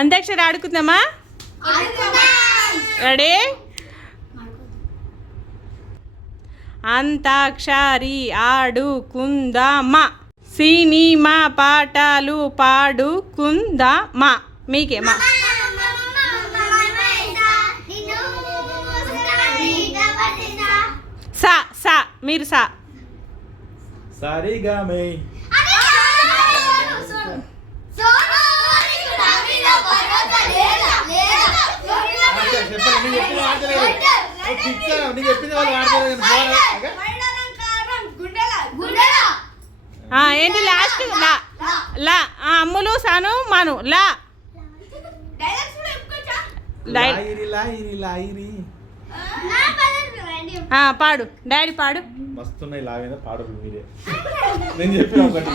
Antakshari ఆడుకుందామా? Ready? Antakshari ఆడుకుందామా, cinema పాటలు పాడుకుందామా. మీకేమా? సా సా మీరు సా సరిగమే ఏంటి లాస్ట్ లా లా అమ్ములు సాను మను లా పాడు డాడీ పాడు. మస్తున్నాయి లాగైనా పాడు మీరే. నేను చెప్పిన ఒకటి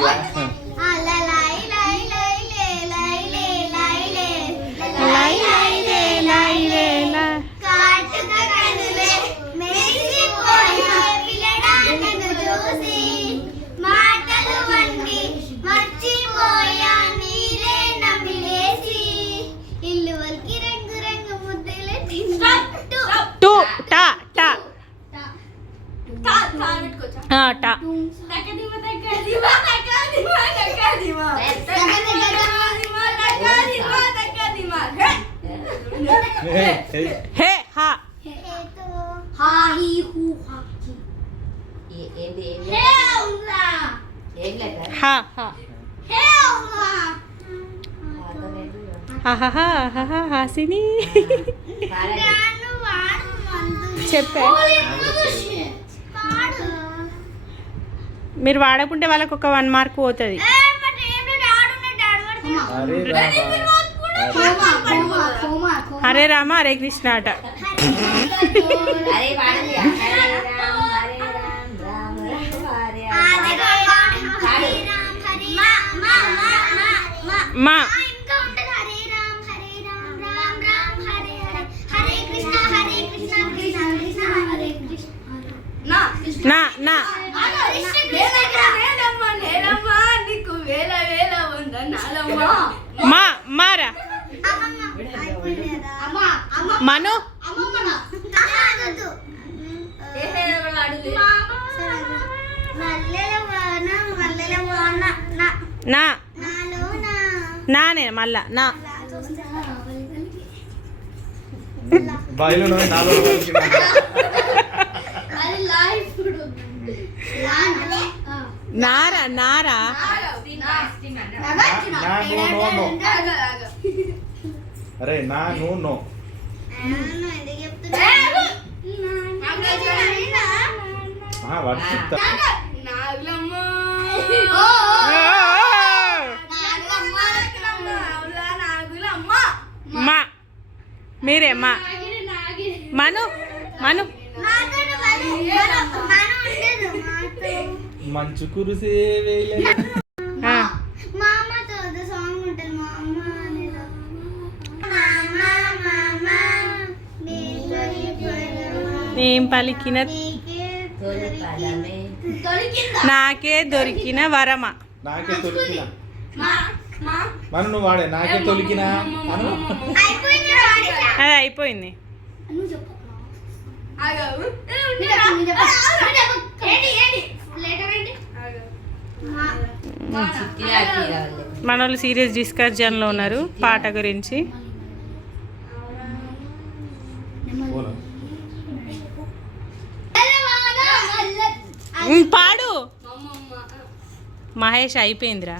హాసిని చెప్పే. మీరు వాడకుంటే వాళ్ళకి ఒక 1 మార్క్ పోతుంది. హరే రామ హరే కృష్ణ అట. మా నా నా మా మారా మను నా నానే మళ్ళా నా నారా నారా అరే నా నో మా మీరే మా మను మను మంచు కురిసే ఏం పలికిన నాకే దొరికిన వరమా. నాకే తొలికిన మనం నువ్వు వాడే నాకే తొలికిన అది అయిపోయింది. మన వాళ్ళు సీరియస్ డిస్కషన్లో ఉన్నారు పాట గురించి. పాడు మహేష్. అయిపోయిందిరా.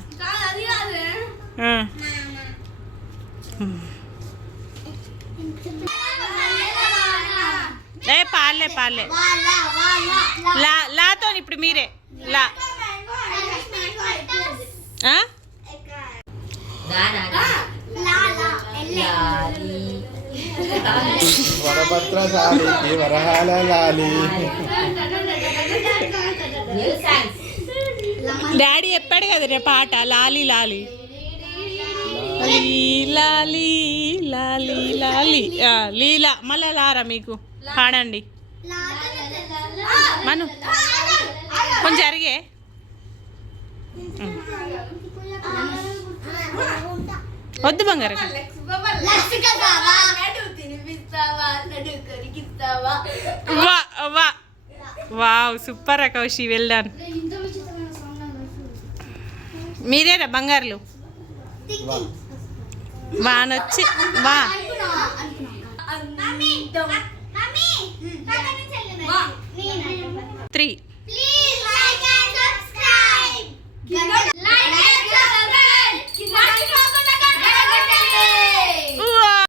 పాలే పాలే లాతో ఇప్పుడు మీరే లా వరభద్రశాలికి వరహాల లాలి. డాడీ చెప్పాడు కదా రే పాట లాలి లాలి లాలి లాలి లాలి లీలా. మళ్ళా లారా మీకు పాడండి. మను కొంచెం జరిగే. వద్దు బంగారం. వా వా wow super Kaushi, well done. మీరేరా బంగారులు. వానొచ్చి వా. 3